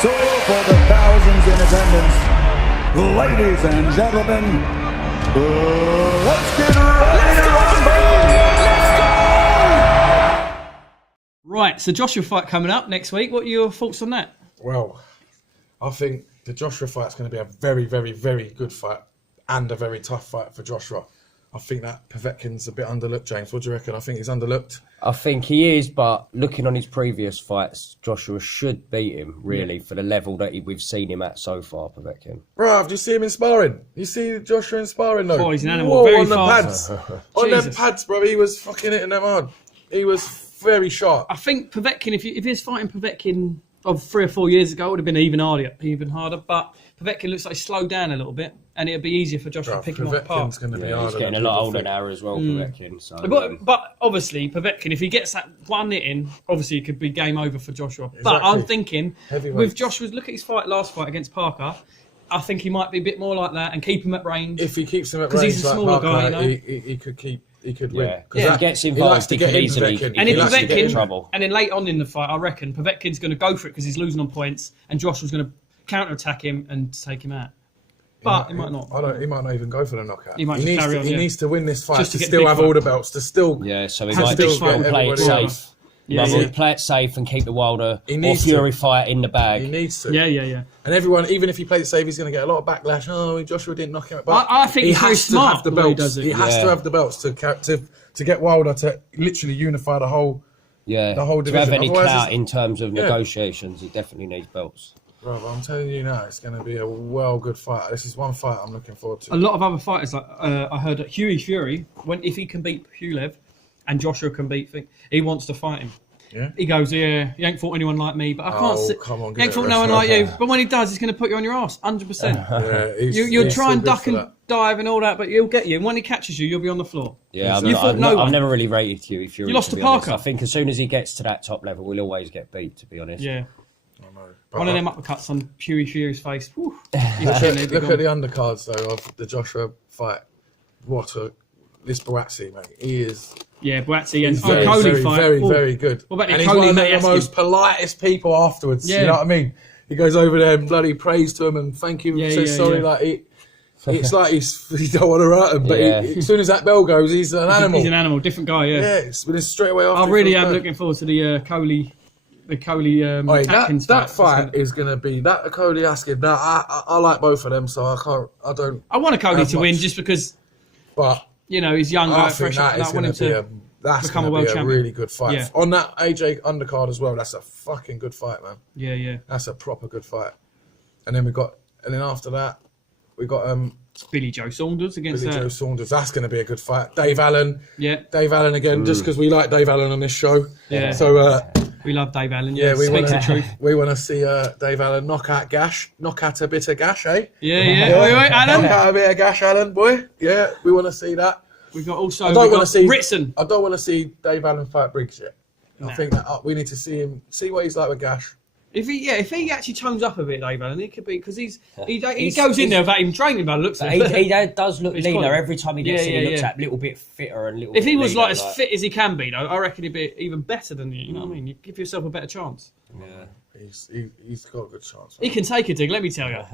So for the thousands in attendance, ladies and gentlemen, let's get ready to rumble! Right, so Joshua fight coming up next week. What are your thoughts on that? Well, I think the Joshua fight's going to be a very, very, very good fight and a very tough fight for Joshua. I think that Povetkin's a bit underlooked, James. What do you reckon? I think he's underlooked. I think he is, but looking on his previous fights, Joshua should beat him, really, for the level that we've seen him at so far, Povetkin. Bruv, do you see him in sparring? You see Joshua in sparring, though? Oh, he's an animal. Whoa, Very on fast. the pads. On the pads, bro. He was fucking hitting them hard. He was very sharp. I think Povetkin, if he was fighting Povetkin of 3 or 4 years ago, it would have been even harder. But Povetkin looks like he slowed down a little bit, and it'd be easier for Joshua to pick him apart. Going to be harder. He's getting a lot older now as well, Povetkin. So, but obviously, Povetkin, if he gets that one hit in, obviously it could be game over for Joshua. Exactly. But I'm thinking, Heavyweights. with Joshua's, look at his last fight against Parker, I think he might be a bit more like that and keep him at range. If he keeps him at range, he's a smaller guy, you know? he could keep. He could win. If he gets involved, he could easily get in trouble. And then late on in the fight, I reckon Povetkin's going to go for it because he's losing on points, and Joshua's going to counter-attack him and take him out. But he might not. He might not even go for the knockout. He might just carry on. He needs to win this fight Just to to still have all the belts. To still. Yeah, so he might just play it safe. Play it safe and keep the Wilder or Fury fight in the bag. He needs to. Yeah. And everyone, even if he plays it safe, he's going to get a lot of backlash. Oh, Joshua didn't knock him out. But I think he he's very has to smart have the the way he belts. does it. He has to have the belts to get Wilder to literally unify the whole. Yeah, the whole division. To have any Otherwise clout in terms of negotiations, he definitely needs belts. Bro, I'm telling you now, it's going to be a good fight. This is one fight I'm looking forward to. A lot of other fighters, like I heard that Hughie Fury, if he can beat Pulev and Joshua can beat, he wants to fight him. Yeah. He goes, yeah, he ain't fought anyone like me, but I can't see. Come on, he ain't fought no one like you. But when he does, he's going to put you on your ass, 100%. You'll try and duck and dive and all that, but he'll get you. And when he catches you, you'll be on the floor. Yeah, I've never really rated Hughie Fury. You lost to Parker. I think as soon as he gets to that top level, we'll always get beat, to be honest. Yeah. One of them uppercuts on Hughie Fury's face. Whew. Look at the undercards, though, of the Joshua fight. This Boazzi, mate. He is... Yeah, Boazzi and Coley fight. Very good. What about and the he's Coley, one of the most politest people afterwards. Yeah. You know what I mean? He goes over there and bloody prays to him and thank you, says sorry. Yeah. Like it's like he don't want to hurt him, but as soon as that bell goes, he's an animal. He's an animal, different guy. Yeah. Yeah, it's straight away after. I really am looking forward to the Coley. The Coley Atkins that fight is going to be that Coley Atkins. Now I like both of them, so I want a Coley to win just because. But he's young. I think that is going to become a world champion. Really good fight. Yeah. On that AJ undercard as well. That's a fucking good fight, man. Yeah. That's a proper good fight. And then after that, we got Billy Joe Saunders against Joe Saunders. That's going to be a good fight. Dave Allen. Yeah. Dave Allen again, just because we like Dave Allen on this show. Yeah. So we love Dave Allen. Yeah, we speaks the truth. We want to see Dave Allen knock out a bit of gash, eh? Yeah. Wait, Allen. Knock out a bit of gash, Allen, boy. Yeah, we want to see that. We've got also. I don't want to see Ritson. I don't want to see Dave Allen fight Briggs yet. I think that we need to see him, see what he's like with gash. If he actually tones up a bit, Dave Allen, it could be because he goes in there without even training by the looks of it. He does look leaner every time he gets in. He looks a little bit fitter and a little. If he was leaner, as fit as he can be, though, I reckon he'd be even better than you. You know what I mean? You give yourself a better chance. Yeah, he's got a good chance. He can take a dig. Let me tell you.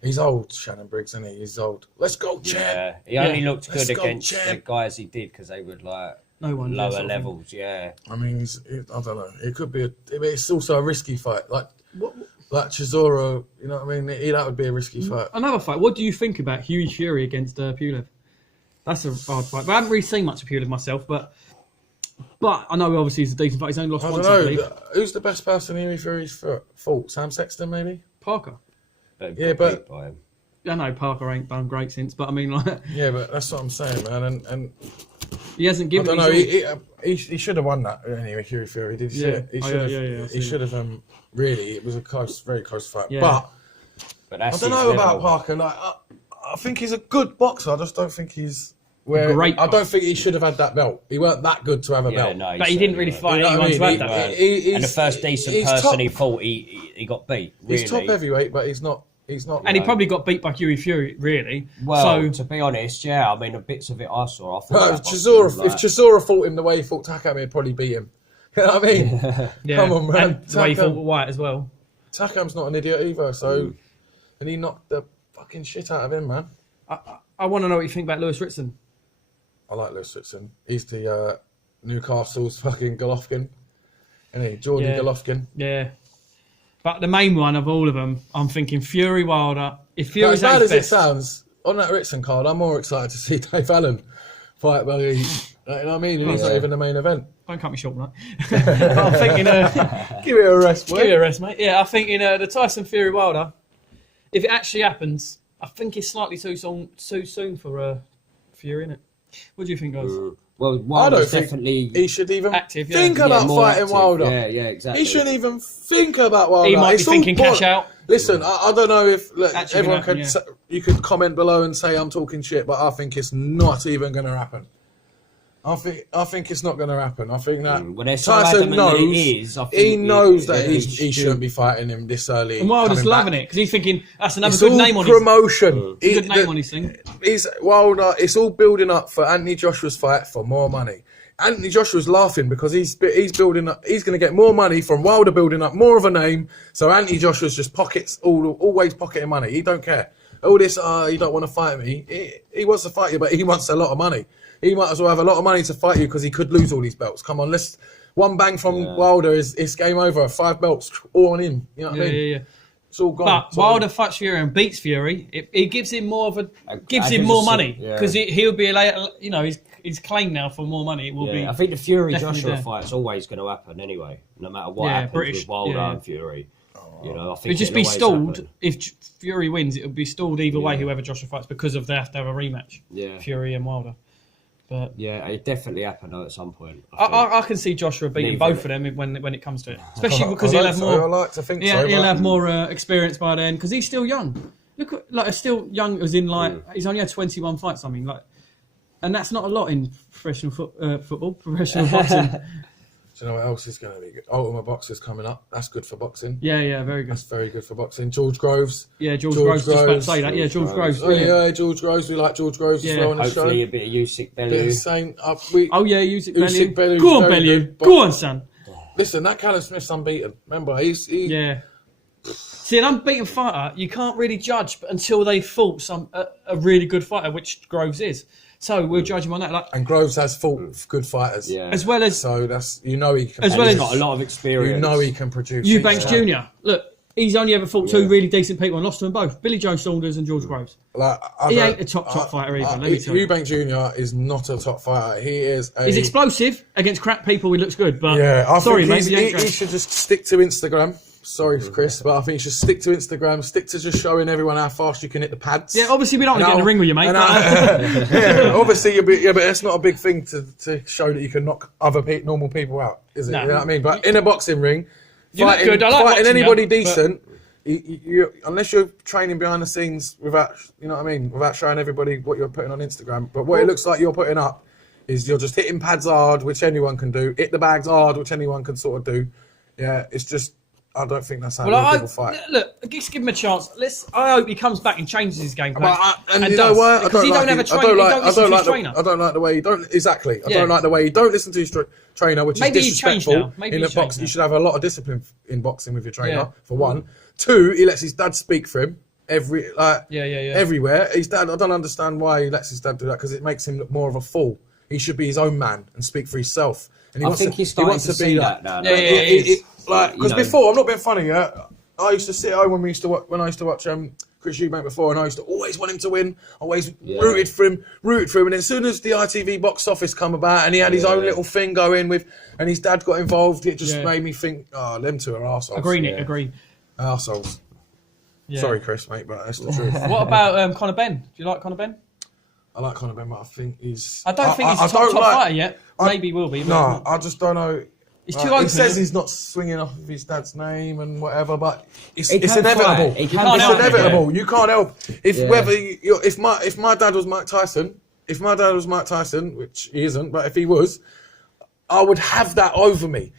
He's old, Shannon Briggs, isn't he? He's old. Let's go, champ. Yeah, he only looked good against the guys he did because they were like lower levels. Yeah. I mean, I don't know. It could be it's also a risky fight. Like Chisora, you know what I mean? That would be a risky fight. Another fight. What do you think about Hughie Fury against Pulev? That's a hard fight. But I haven't really seen much of Pulev myself, but I know obviously he's a decent fight. He's only lost once, I believe. Who's the best person Hughie Fury's fought? Sam Sexton, maybe? Parker. But I know Parker ain't done great since, but I mean, like. Yeah, but that's what I'm saying, man. And he hasn't given. I don't know. He should have won that anyway. Hughie Fury did. He should have. Really, it was a very close fight. Yeah. But I don't know about Parker. Like, I think he's a good boxer. I just don't think he's. I don't think he should have had that belt. He weren't that good to have a belt. No, but he didn't really fight anyone to have that belt. And the first decent person he fought, he got beat. Really. He's top heavyweight, but he's not. And he probably got beat by Hughie Fury, really. Well, to be honest, I mean, the bits of it I saw. If Chisora fought him the way he fought Takam, he'd probably beat him. You know what I mean? Yeah. Come on, man. And the way he fought White as well. Takam's not an idiot either, so and he knocked the fucking shit out of him, man. I want to know what you think about Lewis Ritson. I like Lewis Ritson. He's the Newcastle's fucking Golovkin. Isn't he? Jordan Golovkin. Yeah. But the main one of all of them, I'm thinking Fury Wilder. If Fury's as bad as best, it sounds, on that Ritson card, I'm more excited to see Dave Allen fight Bellew. You know what I mean? He's not even the main event. Don't cut me short, mate. I'm thinking... give it a rest, boy. Give it a rest, mate. Yeah, I'm thinking the Tyson Fury Wilder, if it actually happens, I think it's slightly too soon for Fury, innit? What do you think, guys? Well, Wilder's I don't definitely think he should even active, think about fighting active. Wilder. Yeah, exactly. He shouldn't even think about Wilder. He might be thinking cash out. Listen, I don't know if everyone happen, could. You could comment below and say I'm talking shit, but I think it's not even going to happen. I think it's not going to happen. I think that Tyson knows. He knows that he shouldn't be fighting him this early. And Wilder's loving it because he's thinking that's another it's good all name on promotion. His good name on his thing. Wilder. It's all building up for Anthony Joshua's fight for more money. Anthony Joshua's laughing because he's building up. He's going to get more money from Wilder building up more of a name. So Anthony Joshua's just always pocketing money. He don't care. All this, you don't want to fight me. He wants to fight you, but he wants a lot of money. He might as well have a lot of money to fight you because he could lose all these belts. Come on, one bang from Wilder is game over. 5 belts all on him. You know what I mean? Yeah. It's all gone. But Wilder fights Fury and beats Fury. It gives him more of more money because he'll be his claim now for more money. It will be. I think the Fury Joshua fight's always going to happen anyway, no matter what happens with Wilder and Fury. You know, I think it'll just be stalled. If Fury wins, it'll be stalled either way. Whoever Joshua fights because they have to have a rematch. Yeah, Fury and Wilder. But yeah, it definitely happened at some point. I can see Joshua beating both of them when it comes to it, especially because he'll have more. I like to think he'll have more experience by then because he's still young. Look, still young as in he's only had 21 fights. I mean, and that's not a lot in professional football, professional boxing. Do you know what else is going to be good? Ultimate Boxer's coming up. That's good for boxing. Yeah, very good. That's very good for boxing. George Groves. Yeah, George Groves. Just about to say that. Yeah, George Groves. Oh yeah, George Groves. We like George Groves as well on the show. Hopefully a bit of Usyk, Bellew. Usyk Bellew. Go on, Bellew. Go on, son. Listen, that Callum Smith's unbeaten. Remember, Yeah. See, an unbeaten fighter, you can't really judge until they fought a really good fighter, which Groves is. So we'll judge him on that. And Groves has fought good fighters, as well as he can. As well as he's got a lot of experience. He can produce. Eubanks Jr. Look, he's only ever fought 2 really decent people and lost to them both: Billy Joe Saunders and George Groves. He ain't a top fighter either. Let me tell you. Eubanks Jr. is not a top fighter. He is. He's explosive against crap people. He looks good, but I think he should just stick to Instagram. Sorry, Chris, but I think you should stick to Instagram. Stick to just showing everyone how fast you can hit the pads. Yeah, obviously we don't want to get in the ring with you, mate. Obviously, but that's not a big thing to show that you can knock other normal people out, is it? No. You know what I mean? But in a boxing ring, fighting anybody decent, you, unless you're training behind the scenes without showing everybody what you're putting on Instagram. But what it looks like you're putting up is you're just hitting pads hard, which anyone can do. Hit the bags hard, which anyone can sort of do. Yeah, it's just. I don't think that's how people fight. Look, just give him a chance. I hope he comes back and changes his game plan. And you know what? Because he don't have a trainer. I don't like the way he don't. Exactly. I don't like the way he don't listen to his trainer, which is disrespectful. In the box, you should have a lot of discipline in boxing with your trainer. For one, 2, he lets his dad speak for him everywhere. His dad. I don't understand why he lets his dad do that because it makes him look more of a fool. He should be his own man and speak for himself. And I think he's starting to see that now. Because before, I'm not being funny. I used to sit home when I used to watch Chris Eubank before, and I used to always want him to win. Always rooted for him. And as soon as the ITV box office come about, and he had his own little thing going with, and his dad got involved, it just made me think, them two are arseholes. Agree. Arseholes. Yeah. Sorry, Chris, mate, but that's the truth. What about Conor Benn? Do you like Conor Benn? I like Conor Benn, but I think he's... I don't think he's a top fighter yet. Maybe he will be. No, I just don't know. He's too open. He says he's not swinging off of his dad's name and whatever, but it's inevitable. It's inevitable. You can't help. If my dad was Mike Tyson, which he isn't, but if he was, I would have that over me.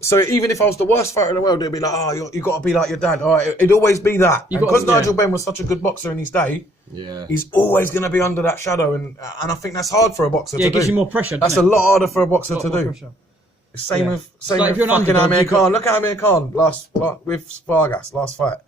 So even if I was the worst fighter in the world, it'd be like, you got to be like your dad. All right, it'd always be that. Because Nigel Benn was such a good boxer in his day, he's always going to be under that shadow, and I think that's hard for a boxer to do. Yeah, it gives you more pressure. That's a lot harder for a boxer to do. Pressure. Same with if you're an fucking underdog, Amir Khan. Look at Amir Khan with Vargas last fight.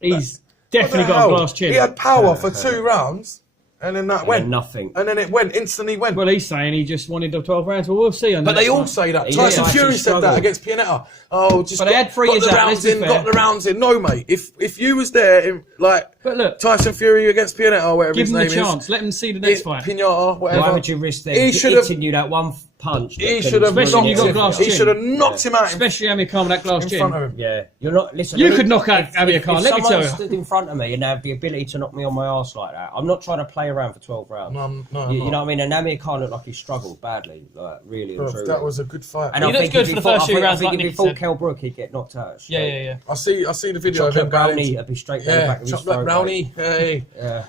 He's definitely got a glass chin. He had power for 2 rounds, and then that went nothing. And then it instantly went. Well, he's saying he just wanted the 12 rounds. Well, we'll see. But they all say that. Tyson Fury said that against Pianetta. Oh, just but they had 3 years got the rounds in. No, mate. If you was there, but look, Tyson Fury against Pianetta or whatever his name is. Give him the chance. Let him see the next fight. Pianetta, whatever. Why would you risk them hitting you that one punch? He should have knocked him out. Especially Amir Khan with that glass chin. In front of him. Yeah, you're not. Listen, you could knock out Amir Khan. Let me tell you. If someone stood in front of me and have the ability to knock me on my arse like that, I'm not trying to play around for 12 rounds. No, you know what I mean? And Amir Khan looked like he struggled badly, like really and truly. That was a good fight. And I think good for the first 2 rounds. I think if he fought Kell Brook, he'd get knocked out. Yeah. I see the video of him Brownie. I'd be straight down the back of his throat. Brownie. Yeah.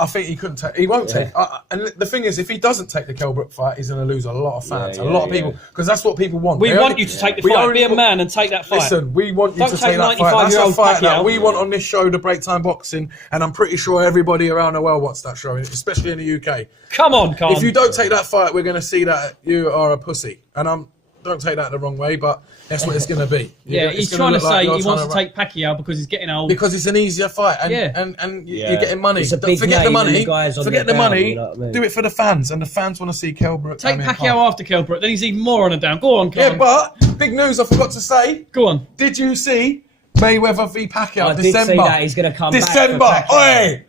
I think he couldn't take. He won't take. And the thing is, if he doesn't take the Kell Brook fight, he's going to lose a lot of fans, a lot of people, because that's what people want. We want you to take the fight. Be a man and take that fight. Listen, we want you to take that fight. That's a fight that we want on this show, the Break Time Boxing, and I'm pretty sure everybody around the world wants that show, especially in the UK. Come on, Khan. If you don't take that fight, we're going to see that you are a pussy, and don't take that the wrong way, but that's what it's going to be. He's trying to say he wants to take Pacquiao because he's getting old. Because it's an easier fight, and you're getting money. Forget the money. Forget the money. You know what I mean? Do it for the fans, and the fans want to see Kell Brook. Take Pacquiao after Kell Brook, then he's even more on a down. Go on, Khan. Yeah, but big news I forgot to say. Go on. Did you see Mayweather v Pacquiao? I did see that he's going to come back.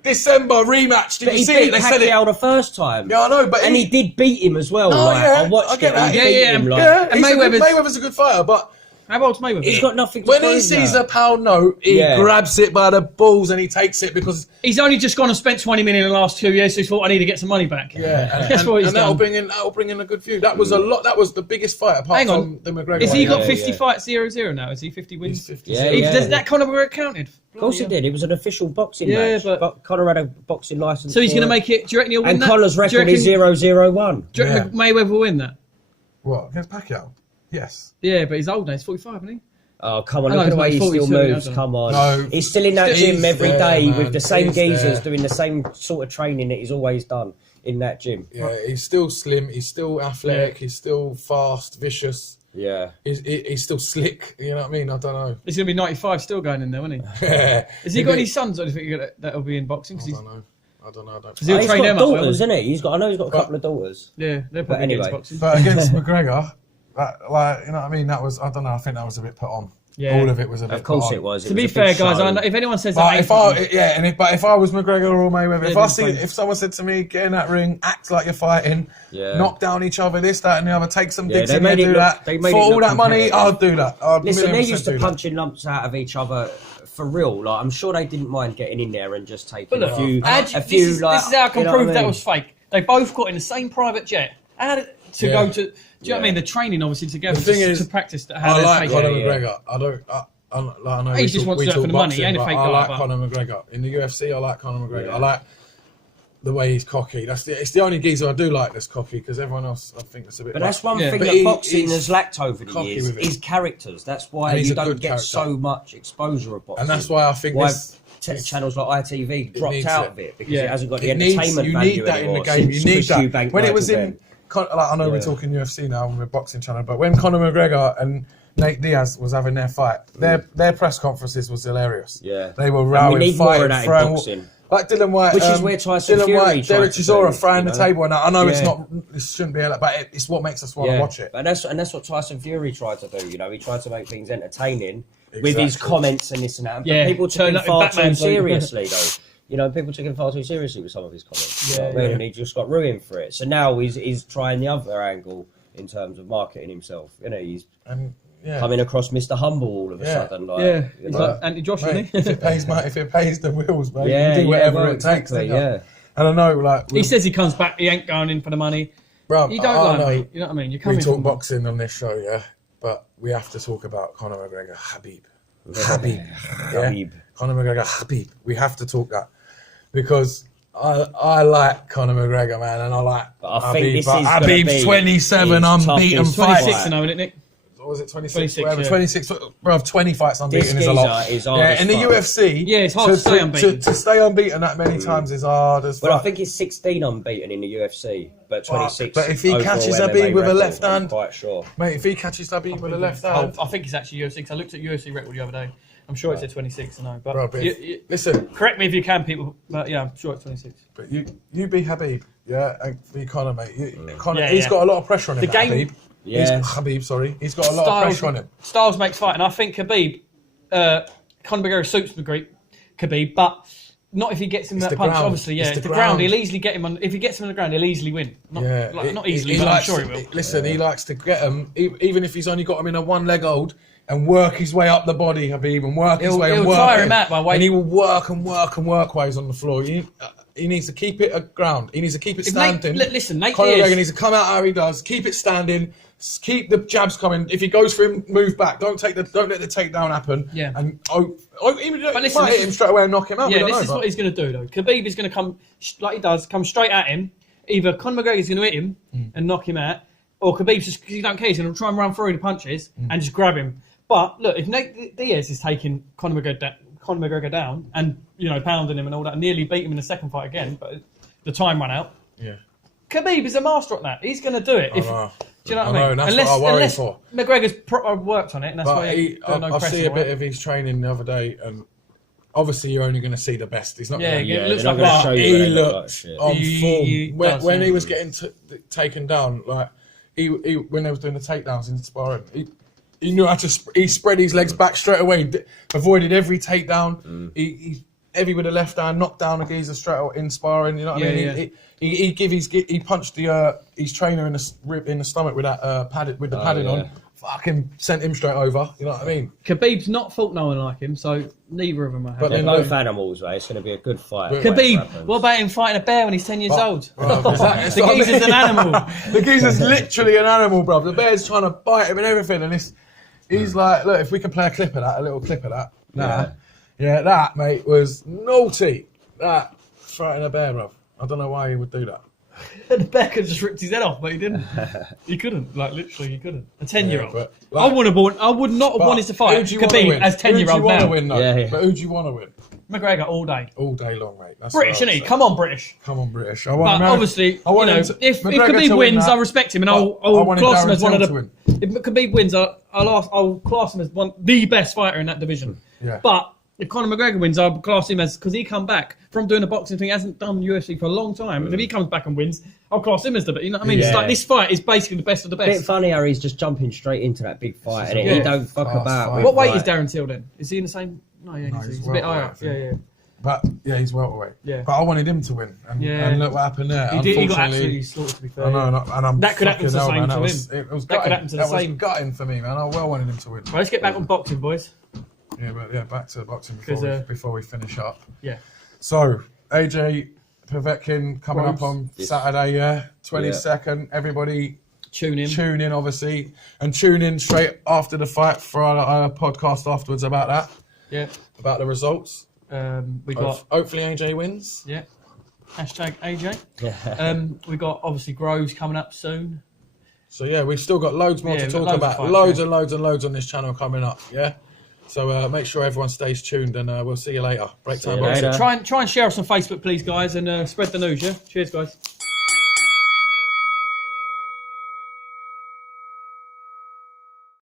December rematch. Did you see it? They said it Pacquiao the first time. Yeah, I know, but he did beat him as well. I watched it. And Mayweather's a good fighter, but how old's Mayweather? He's got nothing to when he sees a pound note, he grabs it by the balls and he takes it because he's only just gone and spent 20 million in the last 2 years, so he thought I need to get some money back. Yeah, that's what he's done. That'll bring in a good few. That was a lot. That was the biggest fight apart from the McGregor. Is he got 50 fights 0-0 now? Is he 50 wins? He's 50. Does that Conor McGregor counted? Of course he did. It was an official boxing match. But Conor had a boxing license. So he's going to make it. Do you reckon he'll win that? And Conor's record is 0-0-1. Do you reckon Mayweather will win that? What, against Pacquiao? Yes. Yeah, but he's old now. He's 45, isn't he? Oh, come on, look at the way he still moves, come on. No, he's still in that gym every day with the same geezers doing the same sort of training that he's always done in that gym. Yeah, he's still slim, he's still athletic, he's still fast, vicious. Yeah. He's still slick, you know what I mean? I don't know. He's going to be 95 still going in there, isn't he? Has he got any sons or anything that'll be in boxing? I don't know. Because he'll train them up. He's got daughters, isn't he? I know he's got a couple of daughters. Yeah, they're probably against boxing. But against McGregor, you know what I mean? That was, I don't know, I think that was a bit put on. Yeah. All of it was a bit. Of course it was. To be fair, guys, if anyone says but that, if I was McGregor or Mayweather, if someone said to me, get in that ring, act like you're fighting, knock down each other, this, that, and the other, take some dicks in there, do that. For all that money, I'll do that. Listen, they're used to punching lumps out of each other. For real, like I'm sure they didn't mind getting in there and just taking a few. This is how I can prove that was fake. They both got in the same private jet. To go to, do you know what I mean? The training obviously together to practice that. I like Conor McGregor. I know he just wants to do it for the money. He ain't a fake guy. I like Conor McGregor in the UFC. I like Conor McGregor. I like the way he's cocky. It's the only geezer I do like that's cocky because everyone else I think that's a bit. But that's one thing that boxing has lacked over the years is characters. That's why you don't get so much exposure of boxing. And that's why I think channels like ITV dropped out of it because it hasn't got the entertainment value anymore. You need that in the game. You need that. When it was in. I know we're talking UFC now on the boxing channel, but when Conor McGregor and Nate Diaz was having their fight, their press conferences was hilarious. Yeah, they were rowing, fighting, boxing. Like Dylan White, which is where Tyson Fury, Derek Chisora throwing the table, and I know it's not, this shouldn't be, but it's what makes us want to watch it. And that's what Tyson Fury tried to do. You know, he tried to make things entertaining with his comments and this and that. But people took him far too seriously, though. You know, people took him far too seriously with some of his comments. And he just got ruined for it. So now he's trying the other angle in terms of marketing himself. You know, he's coming across Mr. Humble all of a sudden. Like, he's like anti-Josh, isn't he? If it pays the wheels, mate, you do whatever it takes. And I know, like... He says he comes back, he ain't going in for the money. Bro, you don't like me, you know what I mean? We talk boxing on this show, but we have to talk about Conor McGregor, Habib. Conor McGregor, Habib. We have to talk that. Because I like Conor McGregor, man, and I like Habib. Habib's 27, unbeaten fights. 26 and isn't it, Nick? What was it 26? 26, Whatever, yeah. 26. Bro, 20 fights unbeaten is a lot. Is hard yeah, in the UFC, it's hard to stay unbeaten. To stay unbeaten that many times is hard as fuck. Well, I think he's 16 unbeaten in the UFC, but 26. But if he overall catches MMA Habib with a record, left hand, I'm quite sure. Mate, if he catches Habib with a left hand, I think it's actually UFC. 'Cause I looked at UFC record the other day. I'm sure it said 26. I know, but bro, listen. Correct me if you can, people. But yeah, I'm sure it's 26. But you be Habib, yeah, and be Conor, mate. Conor, he's got a lot of pressure on him. The game, Habib. Yeah, Habib, sorry, he's got a lot of pressure on him. Styles makes fight, and I think Habib, Conor McGregor suits Khabib, but not if he gets him that punch. Ground. Obviously, yeah, it's the ground. He'll easily get him on. If he gets him on the ground, he'll easily win. Not easily, but I'm sure he will. Listen, he likes to get him, even if he's only got him in a one-leg hold, and work his way up the body, Habib, and work his way and work. He'll tire him out by weight. And he will work ways on the floor. He needs to keep it at ground. He needs to keep it standing. Nate Conor McGregor needs to come out how he does, keep it standing, keep the jabs coming. If he goes for him, move back. Don't let the takedown happen. Yeah. And even might hit him straight away and knock him out. Yeah, this is what he's going to do though. Khabib is going to come like he does, come straight at him. Either Conor McGregor is going to hit him and knock him out, or Khabib's just because he don't care, he's going to try and run through the punches and just grab him. But look, if Nate Diaz is taking Conor McGregor down and pounding him and all that, and nearly beat him in the second fight again, but the time ran out. Yeah. Khabib is a master at that. He's going to do it. Do you know what I mean? That's what I worry for. McGregor's worked on it, and that's why I see a bit of his training the other day, and obviously you're only going to see the best. He's not. It looks like that. He looked on form when he was getting taken down. Like when they was doing the takedowns in sparring, he knew how to. He spread his legs back straight away, avoided every takedown. He heavy with the left hand, knocked down a geezer straight out in sparring. You know what I mean? He punched his trainer in the stomach with that padding on. Fucking sent him straight over. You know what I mean? Khabib's not fought no one like him, so neither of them are. But they're both animals, right? It's going to be a good fight. Khabib, what about him fighting a bear when he's 10 years old? The geezer's an animal. The geezer's literally an animal, bro. The bear's trying to bite him and everything, and he's like, look, if we can play a little clip of that. Yeah, that, mate, was naughty. That, fighting a bear, bro. I don't know why he would do that. The bear could have just ripped his head off, but he didn't. He couldn't. Like, literally, he couldn't. A 10-year-old. Like, I would not have wanted to fight Khabib as 10-year-old now. Win, though? But who do you want to win? McGregor all day. All day long, mate. That's British, isn't he? Come on, British. Come on, British. But obviously, if Khabib wins, I'll respect him, and I'll class him as one of the. If Khabib wins, I'll class him as the best fighter in that division. Yeah. But if Conor McGregor wins, I'll class him as, because he come back from doing a boxing thing, he hasn't done UFC for a long time. And if he comes back and wins, I'll class him as the best. You know what I mean? It's like this fight is basically the best of the best. Bit funny how he's just jumping straight into that big fight, and he don't fuck about. What weight is Darren Till then? Is he in the same? No, he's a bit higher. Yeah. But he's welterweight. Yeah. But I wanted him to win, and look what happened there. He got absolutely slaughtered, to be fair. I know, and that could happen to the same to him. It was that could happen to the same. That was gutting for me, man. I well wanted him to win. Right, let's get back on boxing, boys. Back to boxing before we finish up. Yeah. So AJ Povetkin coming up on Saturday, 22nd. Everybody tune in, obviously, and tune in straight after the fight for our podcast afterwards about that. Yeah. About the results. We got hopefully AJ wins. Yeah. Hashtag AJ. Yeah. We got obviously Groves coming up soon. So we've still got loads more to talk about. Loads and loads on this channel coming up. Yeah. So make sure everyone stays tuned, and we'll see you later. Break time boxing. Try and share us on Facebook, please, guys, and spread the news. Yeah. Cheers, guys.